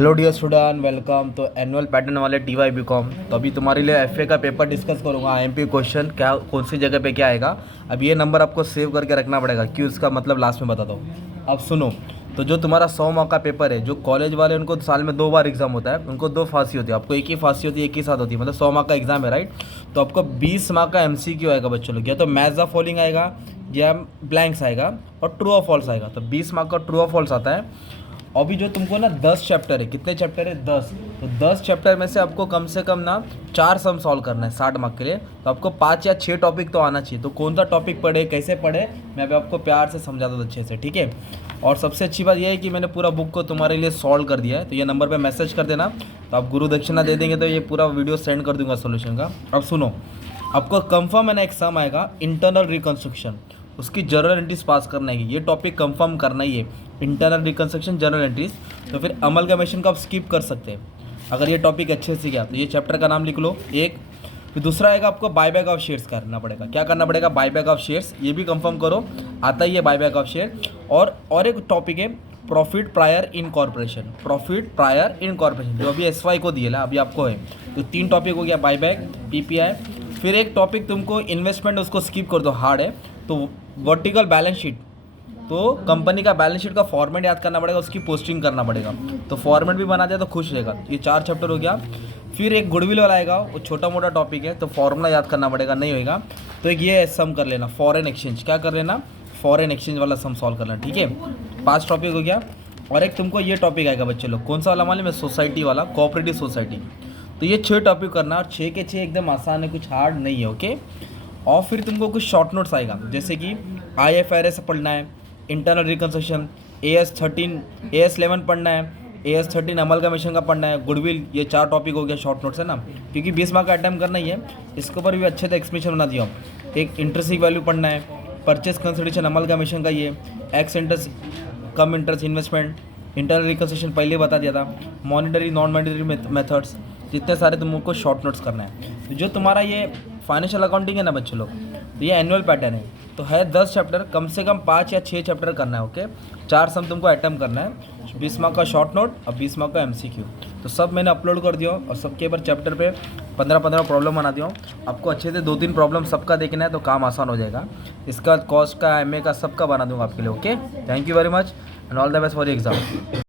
Hello dear student, welcome. तो annual pattern वाले TY BCom, तो अभी तुम्हारे लिए एफए का पेपर डिस्कस करूंगा। आईएमपी क्वेश्चन क्या, कौन सी जगह पे क्या आएगा। अब ये नंबर आपको सेव करके रखना पड़ेगा, क्यों इसका मतलब लास्ट में बताता हूँ। अब सुनो, तो जो तुम्हारा 100 मार्क का पेपर है, जो कॉलेज वाले उनको साल में 2 बार एग्जाम होता है, उनको 2 फांसी होती है, आपको एक ही फांसी होती है, एक ही साथ होती है, मतलब 100 मार्क का एग्जाम है, राइट। तो आपको 20 मार्क का एमसीक्यू आएगा बच्चों लोग, या तो मैच द फॉलोइंग आएगा या ब्लैंक्स आएगा और ट्रू और फॉल्स आएगा। तो 20 मार्क का ट्रू और फॉल्स आता है। अभी जो तुमको ना 10 चैप्टर है, कितने चैप्टर है? 10। तो 10 चैप्टर में से आपको कम से कम ना 4 सम सॉल्व करना है 60 मार्क के लिए। तो आपको 5 या 6 टॉपिक तो आना चाहिए। तो कौन सा टॉपिक पढ़े, कैसे पढ़े, मैं अभी आपको प्यार से समझा दूँ अच्छे से, ठीक है। और सबसे अच्छी बात यह है कि मैंने पूरा बुक को तुम्हारे लिए सॉल्व कर दिया है। तो ये नंबर पर मैसेज कर देना, तो आप गुरु दक्षिणा दे देंगे तो ये पूरा वीडियो सेंड कर दूंगा सोल्यूशन का। अब सुनो, आपको कंफर्म है ना, एक सम आएगा इंटरनल रिकंस्ट्रक्शन, उसकी जर्नल एंट्रीज पास करना है। ये टॉपिक कंफर्म करना ही है, इंटरनल रिकंस्ट्रक्शन जर्नल एंट्रीज। तो फिर अमलगमेशन का आप स्किप कर सकते हैं अगर ये टॉपिक अच्छे से गया। तो ये चैप्टर का नाम लिख लो एक। फिर दूसरा आएगा, आपको बायबैक ऑफ शेयर्स करना पड़ेगा। क्या करना पड़ेगा? बायबैक ऑफ शेयर्स, ये भी कंफर्म करो, आता ही है बायबैक ऑफ शेयर। और एक टॉपिक है प्रॉफिट प्रायर इन कॉर्पोरेशन, प्रॉफिट प्रायर इन कॉर्पोरेशन, जो अभी एसवाई को दिया है, अभी आपको है। तो 3 टॉपिक हो गया, बायबैक, पीपीआई। फिर एक टॉपिक तुमको इन्वेस्टमेंट, उसको स्किप कर दो, हार्ड है। तो वर्टिकल बैलेंस शीट, तो कंपनी का बैलेंस शीट का फॉर्मेट याद करना पड़ेगा, उसकी पोस्टिंग करना पड़ेगा। तो फॉर्मेट भी बना दिया तो खुश रहेगा। ये 4 चैप्टर हो गया। फिर एक गुडविल वाला आएगा, वो छोटा मोटा टॉपिक है, तो फॉर्मूला याद करना पड़ेगा, नहीं होएगा। तो एक ये सम कर लेना, फॉरेन एक्सचेंज, क्या कर लेना, फॉरेन एक्सचेंज वाला सम सॉल्व करना, ठीक है। 5 टॉपिक हो गया। और एक तुमको ये टॉपिक आएगा बच्चे लोग, कौन सा वाला मालूम है? सोसाइटी वाला, कोऑपरेटिव सोसाइटी। तो ये 6 टॉपिक करना, और 6 के 6 एकदम आसान है, कुछ हार्ड नहीं है, ओके। और फिर तुमको कुछ शॉर्ट नोट्स आएगा, जैसे कि IFRS पढ़ना है, इंटरनल रिकंस्ट्रक्शन, AS11 पढ़ना है, AS13 अमलगमेशन का पढ़ना है, गुडविल। ये 4 टॉपिक हो गया, शॉर्ट नोट्स है ना, क्योंकि 20 मार्क का अटैम्प्ट करना ही है। इसके ऊपर भी अच्छे से एक्सप्लेनेशन बना दिया हूँ। एक इंटरेस्ट वैल्यू पढ़ना है, परचेस कंसिडरेशन अमलगमेशन का, ये एक्स इंटरेस्ट, कम इंटरेस्ट इन्वेस्टमेंट, इंटरनल रिकंस्ट्रक्शन पहले बता दिया था, मॉनिटरी नॉन मॉनिटरी मेथड्स, जितने सारे तुमको शॉर्ट नोट्स करना है। तो जो तुम्हारा ये फाइनेंशियल अकाउंटिंग है ना बच्चों लोग, तो ये एनुअल पैटर्न है, तो है 10 चैप्टर, कम से कम 5 या 6 चैप्टर करना है, ओके। 4 सम तुमको अटेम्प्ट करना है, 20 मार्क का शॉर्ट नोट और 20 मार्क का MCQ। तो सब मैंने अपलोड कर दिया, और सबके ऊपर चैप्टर पे 15-15 प्रॉब्लम बना दिया हूँ। आपको अच्छे से 2-3 प्रॉब्लम सबका देखना है, तो काम आसान हो जाएगा। इसका कॉस्ट का, MA का, सबका बना दूंगा आपके लिए, okay. Thank you very much and all the best for exam.